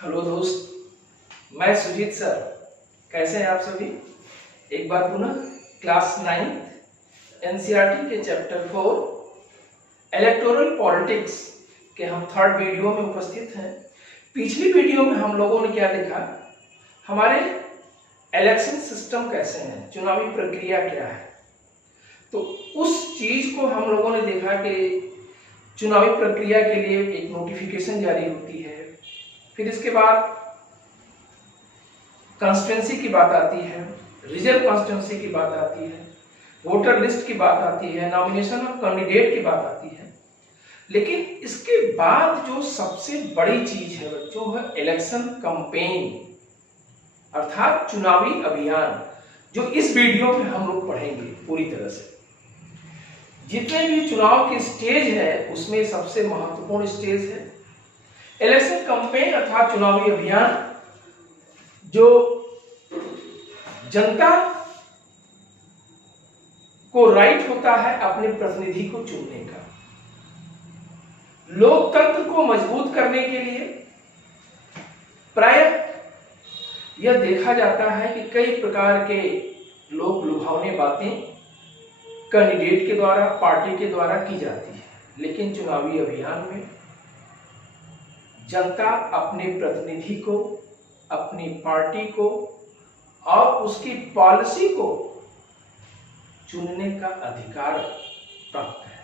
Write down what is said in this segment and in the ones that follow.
Hello दोस्त, मैं Sujit sir. कैसे हैं आप सभी? एक बार पुनः क्लास 9 एनसीईआरटी के चैप्टर 4 इलेक्टोरल पॉलिटिक्स के हम थर्ड वीडियो में उपस्थित हैं। पिछली वीडियो में हम लोगों ने क्या देखा, हमारे इलेक्शन सिस्टम कैसे हैं, चुनावी प्रक्रिया क्या है। तो उस चीज को हम लोगों ने देखा कि चुनावी प्रक्रिया के लिए एक नोटिफिकेशन जारी होती है, फिर इसके बाद कॉन्स्टिट्यूंसी की बात आती है, रिजर्व कॉन्स्टिट्यूंसी की बात आती है, वोटर लिस्ट की बात आती है, नॉमिनेशन ऑफ कैंडिडेट की बात आती है। लेकिन इसके बाद जो सबसे बड़ी चीज है बच्चों, है इलेक्शन कैंपेन अर्थात चुनावी अभियान, जो इस वीडियो में हम लोग पढ़ेंगे पूरी तरह से। जितने भी चुनाव के स्टेज है उसमें सबसे महत्वपूर्ण स्टेज है इलेक्शन कैंपेन अर्थात चुनावी अभियान, जो जनता को राइट होता है अपने प्रतिनिधि को चुनने का। लोकतंत्र को मजबूत करने के लिए प्रायः यह देखा जाता है कि कई प्रकार के लोक लुभावनी बातें कैंडिडेट के द्वारा, पार्टी के द्वारा की जाती है, लेकिन चुनावी अभियान में जनता अपने प्रतिनिधि को, अपनी पार्टी को और उसकी पॉलिसी को चुनने का अधिकार प्राप्त है।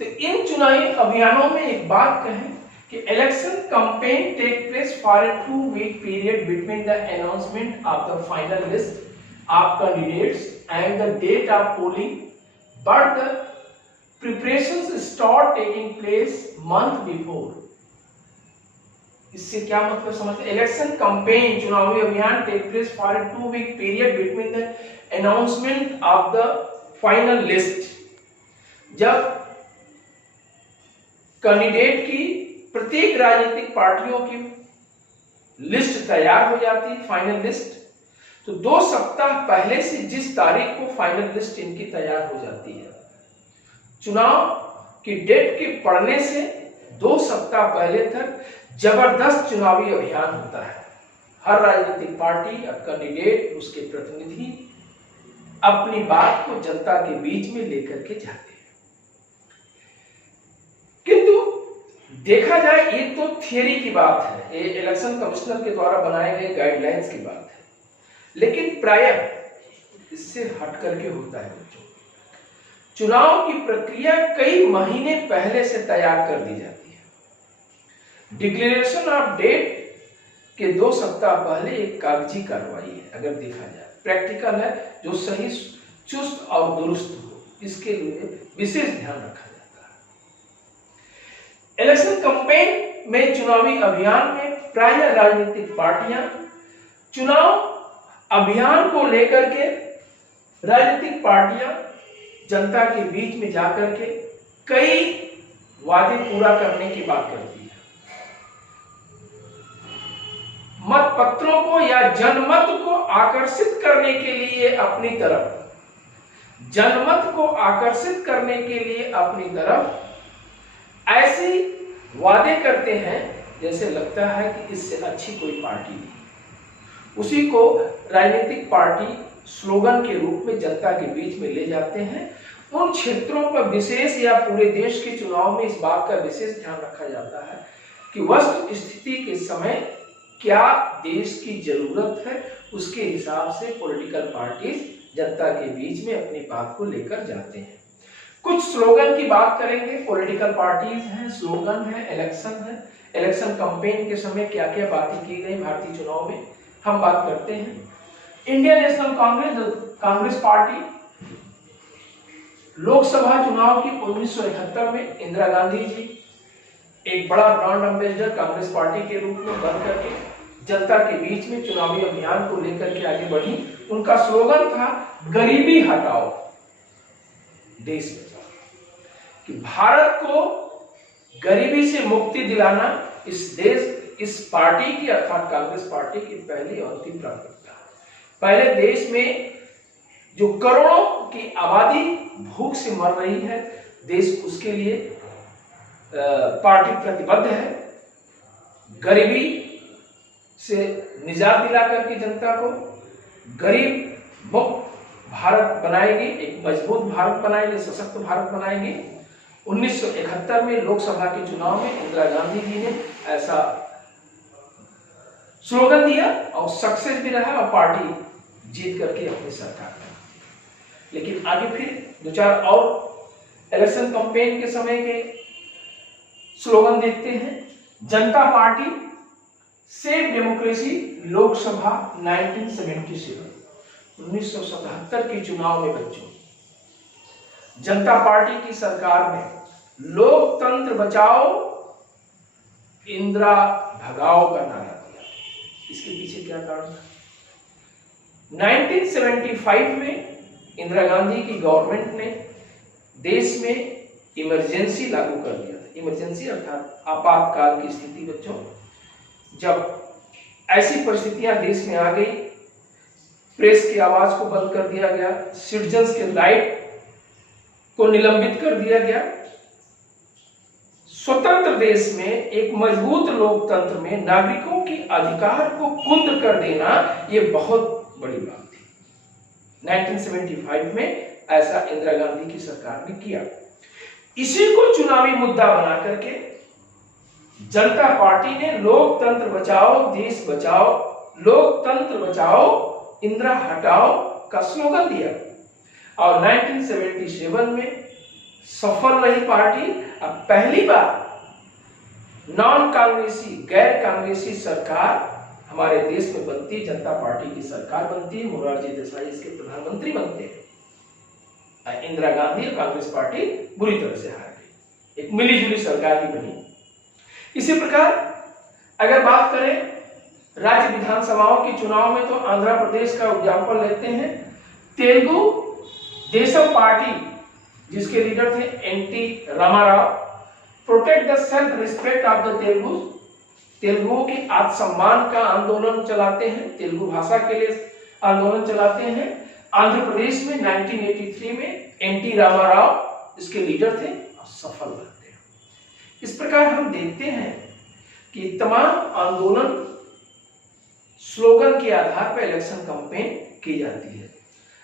तो इन चुनावी अभियानों में एक बात कहें कि election campaign take place for a 2-week period between the announcement of the final list of candidates and the date of polling, but the preparations start taking place month before. इससे क्या मतलब समझते? इलेक्शन कैंपेन चुनावी अभियान take place for a 2-week period between the announcement of the final list. जब candidate की प्रत्येक राजनीतिक पार्टियों की लिस्ट तैयार हो जाती है, फाइनल लिस्ट, तो 2 सप्ताह पहले से जिस तारीख को फाइनल लिस्ट इनकी तैयार हो जाती है, चुनाव की डेट के पड़ने से 2 सप्ताह पहले तक जबरदस्त चुनावी अभियान होता है। हर राजनीतिक पार्टी और कैंडिडेट, उसके प्रतिनिधि अपनी बात को जनता के बीच में लेकर के जाते हैं। किंतु देखा जाए ये तो थियरी की बात है, ये इलेक्शन कमिश्नर के द्वारा बनाए गए गाइडलाइंस की बात है, लेकिन प्रायः इससे हट करके होता है बच्चों। चुनाव की प्रक्रिया कई महीने पहले से तैयार कर दी जाती है। डिक्लेरेशन ऑफ डेट के 2 सप्ताह पहले एक कागजी कार्रवाई है, अगर देखा जाए प्रैक्टिकल है, जो सही, चुस्त और दुरुस्त हो, इसके लिए विशेष ध्यान रखा जाता है। इलेक्शन कैंपेन में, चुनावी अभियान में प्रायः राजनीतिक पार्टियां चुनाव अभियान को लेकर के, राजनीतिक पार्टियां जनता के बीच में जाकर के कई वादे पूरा करने की बात करती है। मत पत्रों को या जनमत को आकर्षित करने के लिए अपनी तरफ, जनमत को आकर्षित करने के लिए अपनी तरफ ऐसे वादे करते हैं जैसे लगता है कि इससे अच्छी कोई पार्टी नहीं। उसी को राजनीतिक पार्टी स्लोगन के रूप में जनता के बीच में ले जाते हैं। उन क्षेत्रों पर विशेष या पूरे देश के चुनाव में इस बात का विशेष ध्यान रखा जाता है कि वस्तु स्थिति के समय क्या देश की जरूरत है, उसके हिसाब से पॉलिटिकल पार्टीज जनता के बीच में अपनी बात को लेकर जाते हैं। कुछ स्लोगन की बात करेंगे, पॉलिटिकल पार्टीज हैं, स्लोगन है, इलेक्शन है। इलेक्शन कैंपेन के समय क्या क्या बातें की गई भारतीय चुनाव में, हम बात करते हैं। Indian national Congress party Lok Sabha चुनाव की 1971 में इंदिरा गांधी जी एक बड़ा ब्रांड एम्बेसडर कांग्रेस पार्टी के रूप में बन करके जनता के बीच में चुनावी अभियान को लेकर के आगे बढ़ी। उनका स्लोगन था गरीबी हटाओ देश बचाओ, कि भारत को गरीबी से मुक्ति दिलाना इस पार्टी की अर्थात कांग्रेस पार्टी की पहली और अंतिम प्राथमिकता है। पहले देश में जो करोड़ों की आबादी भूख से मर रही है, देश उसके लिए पार्टी प्रतिबद्ध है। गरीबी से निजात दिला करके जनता को गरीब मुक्त भारत बनाएगी, एक मजबूत भारत बनाएगी, सशक्त भारत बनाएगी। 1971 में लोकसभा के चुनाव में इंदिरा गांधी जी ने ऐसा स्लोगन दिया और सक्सेस भी रहा और पार्टी जीत करके अपनी सरकार में। लेकिन आगे फिर 2-4 और इलेक्शन कैंपेन के समय के स्लोगन देखते हैं। जनता पार्टी सेव डेमोक्रेसी लोकसभा 1977 के चुनाव में बच्चों जनता पार्टी की सरकार में लोकतंत्र बचाओ इंदिरा भगाओ का नारा दिया। इसके पीछे क्या कारण था? 1975 में इंदिरा गांधी की गवर्नमेंट ने देश में इमरजेंसी लागू कर दिया था। इमरजेंसी अर्थात आपातकाल की स्थिति बच्चों। जब ऐसी परिस्थितियां देश में आ गई, प्रेस की आवाज को बंद कर दिया गया, सिटीजन्स के राइट को निलंबित कर दिया गया। स्वतंत्र देश में एक मजबूत लोकतंत्र में नागरिकों के अधिकार को कुंद कर देना यह बहुत बड़ी बात थी। 1975 में ऐसा इंदिरा गांधी की सरकार ने किया। इसी को चुनावी मुद्दा बना करके जनता पार्टी ने लोकतंत्र बचाओ देश बचाओ, लोकतंत्र बचाओ इंदिरा हटाओ का स्लोगन दिया। और 1977 में सफल रही पार्टी। अब पहली बार नॉन कांग्रेसी गैर कांग्रेसी सरकार हमारे देश में बनती, जनता पार्टी की सरकार बनती है। मोरारजी देसाई इसके प्रधानमंत्री बनते हैं। इंदिरा गांधी और कांग्रेस पार्टी बुरी तरह से हार गई, एक मिलीजुली सरकार ही बनी। इसी प्रकार अगर बात करें राज्य विधानसभाओं के चुनाव में, तो आंध्र प्रदेश का एग्जाम्पल लेते हैं। तेलुगु देशम पार्टी जिसके लीडर थे NT Rama Rao, protect the self respect of the तेलुगुओं के आत्मसम्मान का आंदोलन चलाते हैं, तेलुगु भाषा के लिए आंदोलन चलाते हैं। आंध्र प्रदेश में 1983 में एनटी रामाराव इसके लीडर थे और सफल रहते हैं। इस प्रकार हम देखते हैं कि तमाम आंदोलन स्लोगन के आधार पर इलेक्शन कैंपेन की जाती है।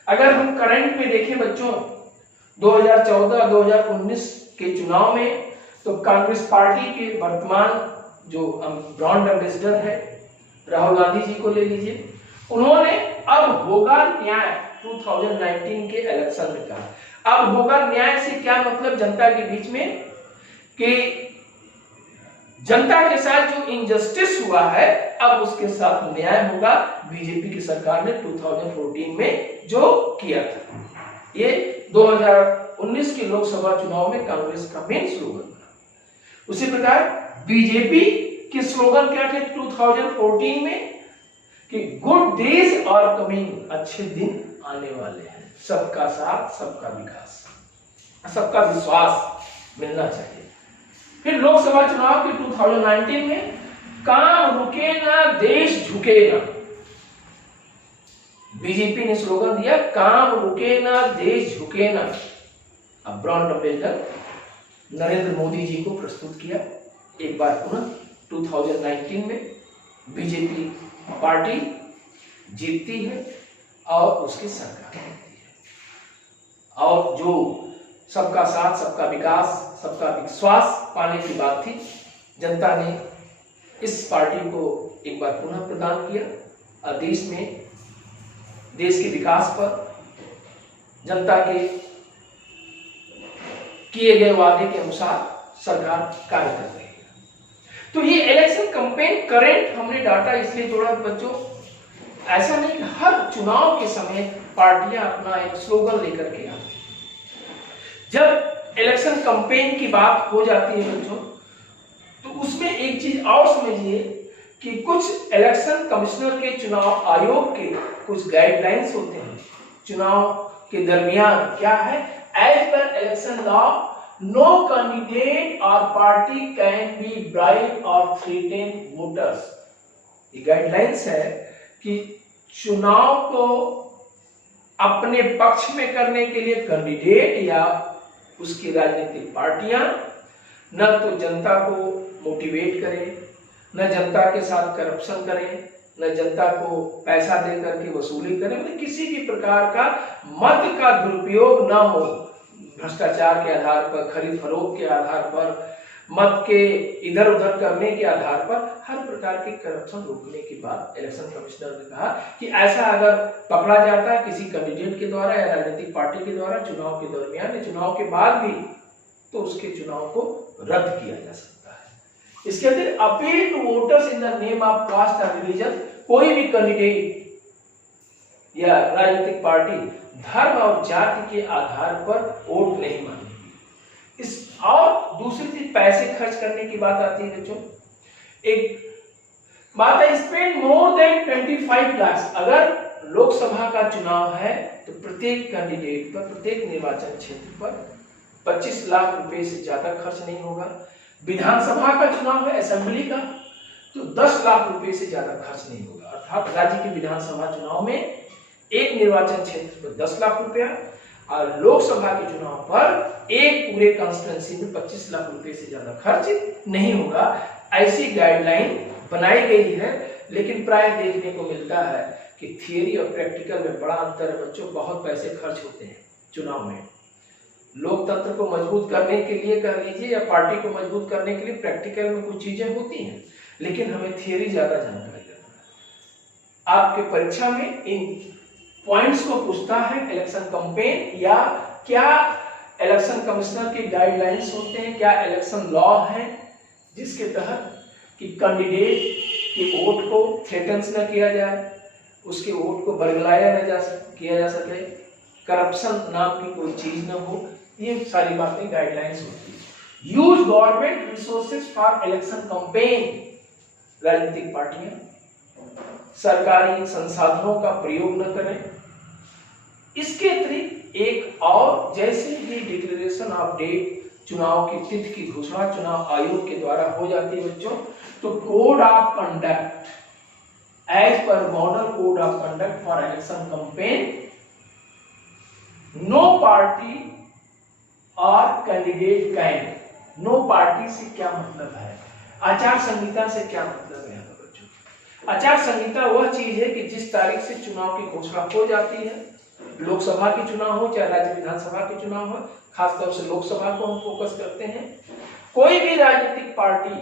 अगर हम करंट में देखें बच्चों 2014-2019 के चुनाव में, तो कांग्रेस पार्टी के वर्तमान जो ब्रांड एम्बेसडर है राहुल गांधी जी को ले लीजिए, उन्होंने अब होगा न्याय 2019 के इलेक्शन में कहा। अब होगा न्याय से क्या मतलब जनता के बीच में, कि जनता के साथ जो इनजस्टिस हुआ है अब उसके साथ न्याय होगा। बीजेपी की सरकार ने 2014 में जो किया था, ये 2019 के लोकसभा चुनाव में कांग्रेस का मेन स्लोगन था। उसी प्रकार बीजेपी के स्लोगन क्या थे 2014 में, कि गुड डेज आर कमिंग, अच्छे दिन आने वाले हैं, सबका साथ सबका विकास, सबका विश्वास मिलना चाहिए। फिर लोकसभा चुनाव के 2019 में काम रुके ना देश झुकेगा। बीजेपी ने स्लोगन दिया काम रुके ना देश झुके ना। अब ब्रांड एम्बेसडर नरेंद्र मोदी जी को प्रस्तुत किया। एक बार पुनः 2019 में बीजेपी पार्टी जीतती है और उसकी सरकार बनती है। और जो सबका साथ सबका विकास सबका विश्वास पाने की बात थी, जनता ने इस पार्टी को एक बार पुनः प्रदान किया और देश के विकास पर जनता के किए गए वादे के अनुसार सरकार कार्य कर रही है। तो ये इलेक्शन कैंपेन करंट हमने डाटा इसलिए जोड़ा बच्चों, ऐसा नहीं कि हर चुनाव के समय पार्टियां अपना एक स्लोगन लेकर के आती। जब इलेक्शन कैंपेन की बात हो जाती है बच्चों, तो उसमें एक चीज और समझिए कि कुछ इलेक्शन कमिश्नर के चुनाव आयोग के कुछ गाइडलाइंस होते हैं चुनाव के दरमियान। क्या है? As per election law no candidate और पार्टी कैन बी ब्राइब और थ्रेटन वोटर्स। ये गाइडलाइंस है कि चुनाव को अपने पक्ष में करने के लिए कैंडिडेट या उसकी राजनीतिक पार्टियां न तो जनता को मोटिवेट करे, न जनता के साथ करप्शन करें, न जनता को पैसा दे करके वसूली करें, मतलब किसी भी प्रकार का मत का दुरुपयोग न हो। भ्रष्टाचार के आधार पर, खरीद फरोख्त के आधार पर, मत के इधर उधर करने के आधार पर हर प्रकार के करप्शन रोकने की बात इलेक्शन कमिश्नर ने कहा कि ऐसा अगर पकड़ा जाता है किसी कैंडिडेट के द्वारा या राजनीतिक पार्टी के द्वारा चुनाव के दरमियान या चुनाव के बाद भी, तो उसके चुनाव को रद्द किया जा सकता है। इसके अतिरिक्त appeal to voters in the name of caste और रिलीजन, कोई भी कैंडिडेट या राजनीतिक पार्टी धर्म और जाति के आधार पर वोट नहीं मांगेगी। इस और दूसरी चीज पैसे खर्च करने की बात आती है बच्चों। एक बात है, स्पेंड मोर देन 25 लाख। अगर लोकसभा का चुनाव है तो प्रत्येक कैंडिडेट पर, प्रत्येक निर्वाचन क्षेत्र पर 25 लाख रुपए से ज्यादा खर्च नहीं होगा। विधानसभा का चुनाव है, असेंबली का, तो 10 लाख रुपए से ज्यादा खर्च नहीं होगा। अर्थात राज्य के विधानसभा चुनाव में एक निर्वाचन क्षेत्र पर 10 लाख रुपया और लोकसभा के चुनाव पर एक पूरे कॉन्स्टिट्यूएंसी में 25 लाख रुपए से ज्यादा खर्च नहीं होगा। ऐसी गाइडलाइन बनाई गई है, लेकिन प्राय देखने को मिलता है कि थियरी और प्रैक्टिकल में बड़ा अंतर है बच्चों। बहुत पैसे खर्च होते हैं चुनाव में। लोकतंत्र को मजबूत करने के लिए कह लीजिए या पार्टी को मजबूत करने के लिए प्रैक्टिकल में कुछ चीजें होती हैं, लेकिन हमें थियरी ज्यादा जानकारी है। आपके परीक्षा में इन पॉइंट्स को पूछता है इलेक्शन कैंपेन, या क्या इलेक्शन कमिश्नर की गाइडलाइंस होते हैं, क्या इलेक्शन लॉ है जिसके तहत कि कैंडिडेट के वोट को थ्रेटन्स न किया जाए, उसके वोट को बरगलाया न किया जा सके, करप्शन नाम की कोई चीज न हो। ये सारी बातें गाइडलाइंस होती है। Use government resources for election campaign, राजनीतिक पार्टियां सरकारी संसाधनों का प्रयोग न करें। इसके अतिरिक्त एक और, जैसे ही डिक्लेरेशन ऑफ डेट, चुनाव की तिथि की घोषणा चुनाव आयोग के द्वारा हो जाती है बच्चों, तो code of conduct as per model code of conduct for election campaign, no party और कैंडिडेट कैन। नो पार्टी से क्या मतलब है, आचार संहिता से क्या मतलब है बच्चों। आचार संहिता वह चीज है कि जिस तारीख से चुनाव की घोषणा हो जाती है, लोकसभा की चुनाव हो चाहे राज्य विधानसभा के चुनाव हो, खासतौर से लोकसभा को हम फोकस करते हैं, कोई भी राजनीतिक party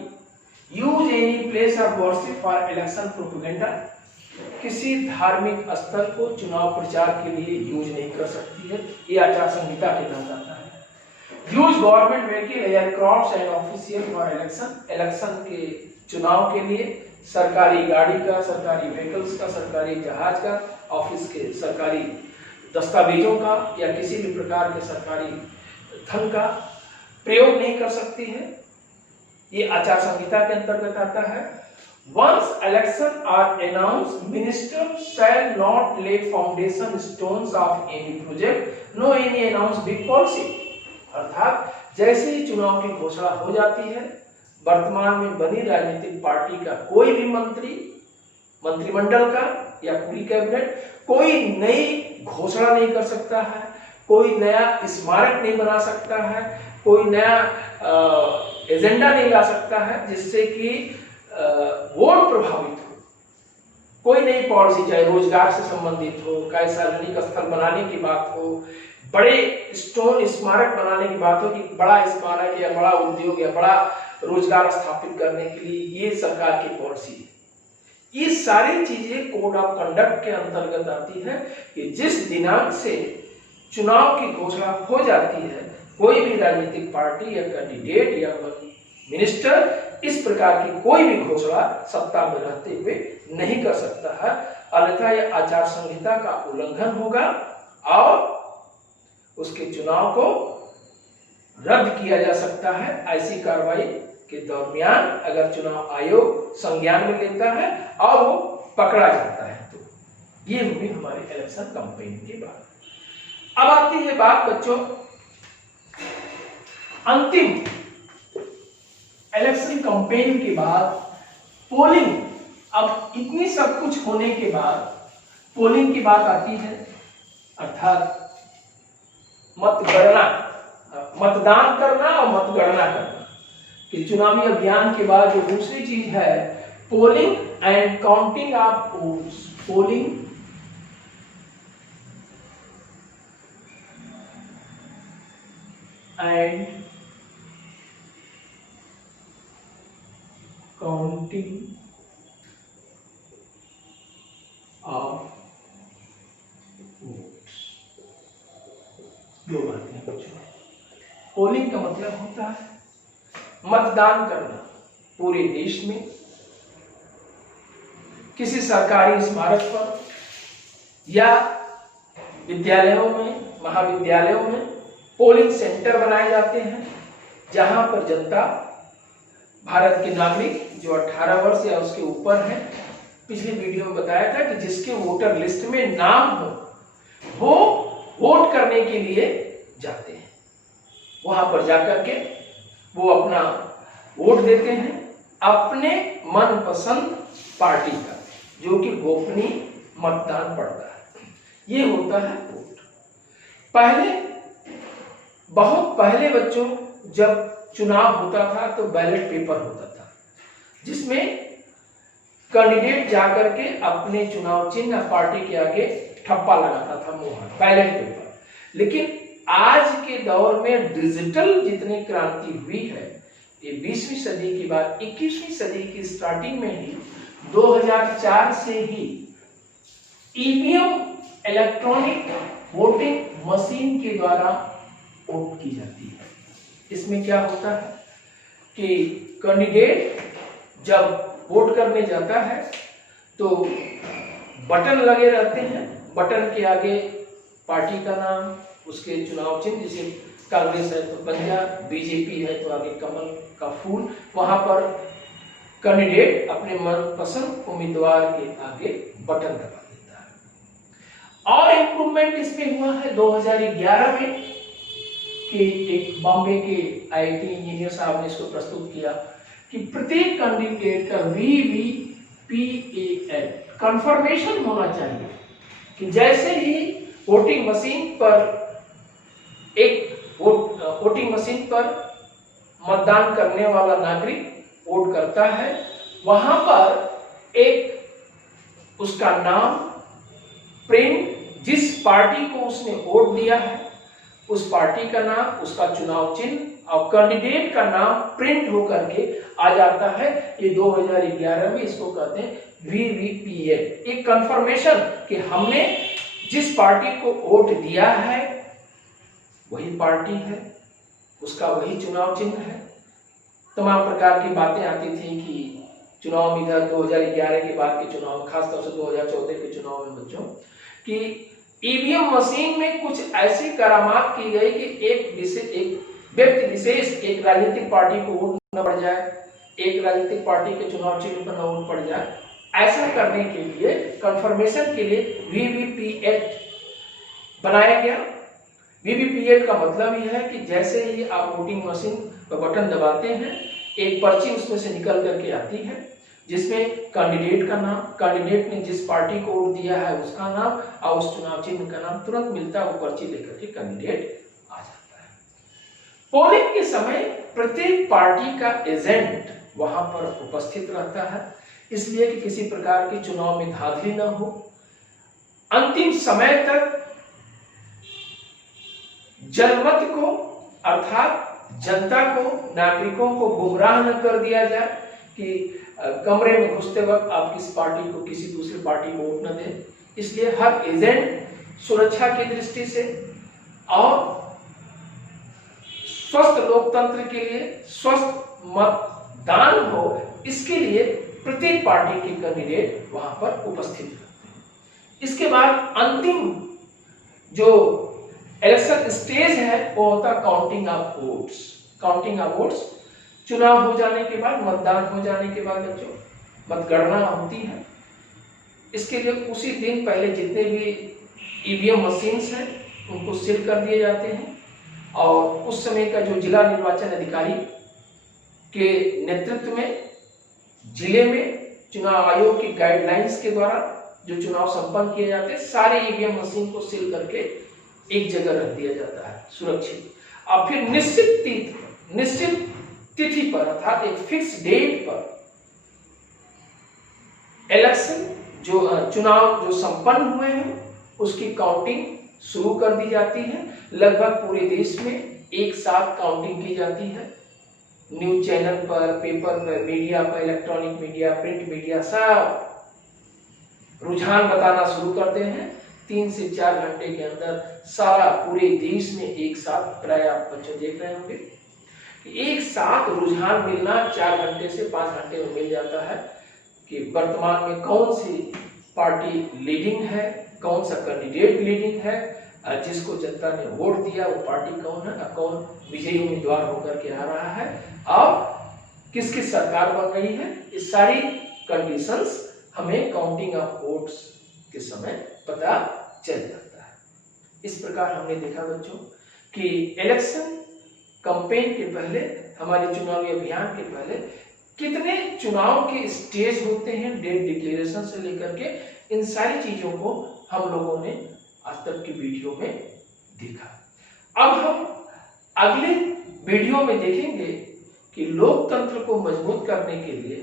use any place of worship for election propaganda, किसी धार्मिक स्थल को चुनाव प्रचार के लिए यूज नहीं कर सकती है। ये आचार संहिता के तहत आता है। Use government vehicle aircraft and official for election, election के चुनाव के लिए सरकारी गाड़ी का, सरकारी व्हीकल्स का, सरकारी जहाज का, ऑफिस के सरकारी दस्तावेजों का या किसी भी प्रकार के सरकारी धन का प्रयोग नहीं कर सकती है। ये आचार संहिता के अंतर्गत आता है। Once election are announced, minister shall not lay foundation stones of any project, no any announced big policy। अर्थात जैसे ही चुनाव की घोषणा हो जाती है, वर्तमान में बनी राजनीतिक पार्टी का कोई भी मंत्री, मंत्रिमंडल का या पूरी कैबिनेट कोई नई घोषणा नहीं कर सकता है, कोई नया स्मारक नहीं बना सकता है, कोई नया एजेंडा नहीं ला सकता है जिससे कि वोट प्रभावित हो। कोई नई पॉलिसी, चाहे रोजगार से संबंधित हो, चाहे सार्वजनिक स्थल बनाने की बात हो, बड़े स्टोन स्मारक बनाने की बात हो कि बड़ा स्मारक या बड़ा उद्योग या बड़ा रोजगार स्थापित करने के लिए ये सरकार की पॉलिसी है। ये सारी चीजें कोड ऑफ कंडक्ट के अंतर्गत आती है कि जिस दिनांक से चुनाव की घोषणा हो जाती है, कोई भी राजनीतिक पार्टी या कैंडिडेट या मिनिस्टर इस प्रकार की कोई भी घोषणा सत्ता में रहते हुए नहीं कर सकता है, अन्यथा यह आचार संहिता का उल्लंघन होगा और उसके चुनाव को रद्द किया जा सकता है। ऐसी कार्रवाई के दरमियान अगर चुनाव आयोग संज्ञान में लेता है और वो पकड़ा जाता है, तो ये हुई हमारे इलेक्शन कैंपेन की बात। अब आती है बात बच्चों अंतिम इलेक्शन कैंपेन के बाद पोलिंग। अब इतनी सब कुछ होने के बाद पोलिंग की बात आती है, अर्थात मतगणना, मतदान करना और मतगणना करना। कि चुनावी अभियान के बाद जो दूसरी चीज है polling and counting of votes, polling and counting of votes. दो बातें हैं बच्चों। पोलिंग का मतलब होता है मतदान करना पूरे देश में, किसी सरकारी स्मारक पर या विद्यालयों में, महाविद्यालयों में पोलिंग सेंटर बनाए जाते हैं, जहां पर जनता, भारत के नागरिक जो 18 वर्ष या उसके ऊपर हैं, पिछली वीडियो में बताया था कि जिसके वोटर लिस्ट में नाम हो वो वोट करने के लिए जाते हैं। वहां पर जाकर के वो अपना वोट देते हैं अपने मनपसंद पार्टी का, जो कि गोपनीय मतदान पड़ता है। ये होता है वोट। पहले, बहुत पहले बच्चों, जब चुनाव होता था तो बैलेट पेपर होता था, जिसमें कैंडिडेट जाकर के अपने चुनाव चिन्ह पार्टी के आगे ठप्पा लगाता था, मुहर, बैलेट पेपर। लेकिन आज के दौर में डिजिटल जितनी क्रांति हुई है, ये 20वीं सदी के बाद 21वीं सदी की स्टार्टिंग में ही 2004 से ही ईवीएम, इलेक्ट्रॉनिक वोटिंग मशीन के द्वारा वोट की जाती है। इसमें क्या होता है कि कैंडिडेट जब वोट करने जाता है तो बटन लगे रहते हैं, बटन के आगे पार्टी का नाम, उसके चुनाव चिन्ह, जैसे कांग्रेस है तो पंजाब, बीजेपी है तो आगे कमल का फूल, वहां पर कैंडिडेट अपने मनपसंद उम्मीदवार के आगे बटन दबा देता है। और इम्प्रूवमेंट इसमें हुआ है 2011 में कि एक बॉम्बे के आईआईटी इंजीनियर साहब ने इसको प्रस्तुत किया कि प्रत्येक कैंडिडेट का VVPAN कंफर्मेशन होना चाहिए कि जैसे ही वोटिंग मशीन पर मतदान करने वाला नागरिक वोट करता है, वहां पर एक उसका नाम प्रिंट, जिस पार्टी को उसने वोट दिया है उस पार्टी का नाम, उसका चुनाव चिन्ह और कैंडिडेट का नाम प्रिंट होकर के आ जाता है। ये 2011 में इसको कहते हैं VVPAN, एक कंफर्मेशन कि हमने जिस पार्टी को वोट दिया है वही पार्टी है, उसका वही चुनाव चिन्ह है। तमाम प्रकार की बातें आती थी कि चुनाव में, इधर 2011 के बाद के चुनाव, खासतौर से 2014 के चुनाव में बच्चों, कि ईवीएम मशीन में कुछ ऐसी करामात की गई कि एक व्यक्ति विशेष, एक राजनीतिक पार्टी को वोट न पड़ जाए, एक राजनीतिक पार्टी के चुनाव चिन्ह पर न वोट पड़ जाए। ऐसा करने के लिए, कंफर्मेशन के लिए VVPAN बनाया गया। VVPAN का मतलब यह है कि जैसे ही आप वोटिंग मशीन पर बटन दबाते हैं, एक पर्ची उसमें से निकल करके आती है, जिसमें कैंडिडेट का नाम, कैंडिडेट ने जिस पार्टी को वोट दिया है उसका नाम और उस चुनाव चिन्ह का नाम तुरंत मिलता है, वो पर्ची लेकर के कैंडिडेट आ जाता है। पोलिंग के समय प्रत्येक पार्टी का एजेंट वहां पर उपस्थित रहता है, इसलिए कि किसी प्रकार की चुनाव में धांधली न हो। अंतिम समय तक जनमत को, अर्थात जनता को, नागरिकों को गुमराह न कर दिया जाए कि कमरे में घुसते वक्त आप किस पार्टी को, किसी दूसरी पार्टी को वोट न दें। इसलिए हर एजेंट सुरक्षा की दृष्टि से और स्वस्थ लोकतंत्र के लिए, स्वस्थ मतदान हो, इसके लिए प्रत्येक पार्टी के कैंडिडेट वहां पर उपस्थित रहते हैं। इसके बाद अंतिम जो इलेक्शन स्टेज है वो होता counting of votes. Counting of votes चुनाव हो जाने के बाद, मतदान हो जाने के बाद बच्चों मतगणना होती है। इसके लिए उसी दिन पहले जितने भी ईवीएम मशीन्स हैं उनको सील कर दिए जाते हैं और उस समय का जो जिला निर्वाचन अधिकारी के नेतृत्व में जिले में चुनाव आयोग की गाइडलाइंस के द्वारा जो चुनाव संपन्न किए जाते हैं, सारे ईवीएम मशीन को सील करके एक जगह रख दिया जाता है सुरक्षित। और फिर निश्चित तिथि पर, अर्थात एक फिक्स डेट पर इलेक्शन जो चुनाव जो संपन्न हुए हैं उसकी काउंटिंग शुरू कर दी जाती है। लगभग पूरे देश में एक साथ काउंटिंग की जाती है। न्यूज चैनल पर, पेपर पर, मीडिया पर, इलेक्ट्रॉनिक मीडिया, प्रिंट मीडिया सब रुझान बताना शुरू करते हैं। 3 से 4 घंटे के अंदर सारा पूरे देश में एक साथ, प्राय आप बच्चे देख रहे होंगे, एक साथ रुझान मिलना 4 घंटे से 5 घंटे में मिल जाता है कि वर्तमान में कौन सी पार्टी लीडिंग है, कौन सा कैंडिडेट लीडिंग है, जिसको जनता ने वोट दिया वो पार्टी कौन है, कौन विजयी उम्मीदवार होकर के आ रहा है, और किसकी सरकार बन रही है। ये सारी कंडीशंस हमें काउंटिंग ऑफ वोट्स के समय पता चल जाता है। इस प्रकार हमने देखा बच्चों कि इलेक्शन कैंपेन के पहले, हमारे चुनावी अभियान के पहले कितने चुनाव के स्टेज होते हैं, डेट डिक्लेरेशन से लेकर के, इन सारी चीजों को हम लोगों ने आज तक की वीडियो में देखा। अब हम अगले वीडियो में देखेंगे कि लोकतंत्र को मजबूत करने के लिए,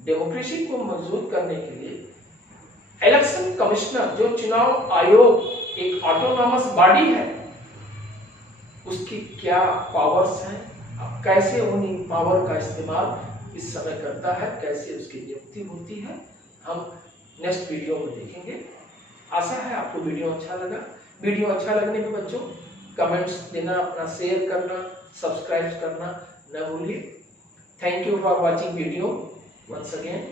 डेमोक्रेसी को मजबूत करने के लिए इलेक्शन कमिश्नर, जो चुनाव आयोग एक ऑटोनॉमस बॉडी है, उसकी क्या पावर्स हैं, कैसे उन पावर का इस्तेमाल इस समय करता है, कैसे उसकी नियुक्ति होती है, हम नेक्स्ट वीडियो में देखेंगे। आशा है आपको वीडियो अच्छा लगा। वीडियो अच्छा लगने पे बच्चों कमेंट्स देना, अपना शेयर करना, सब्सक्राइब करना न भूलिए। Thank you for watching video once again।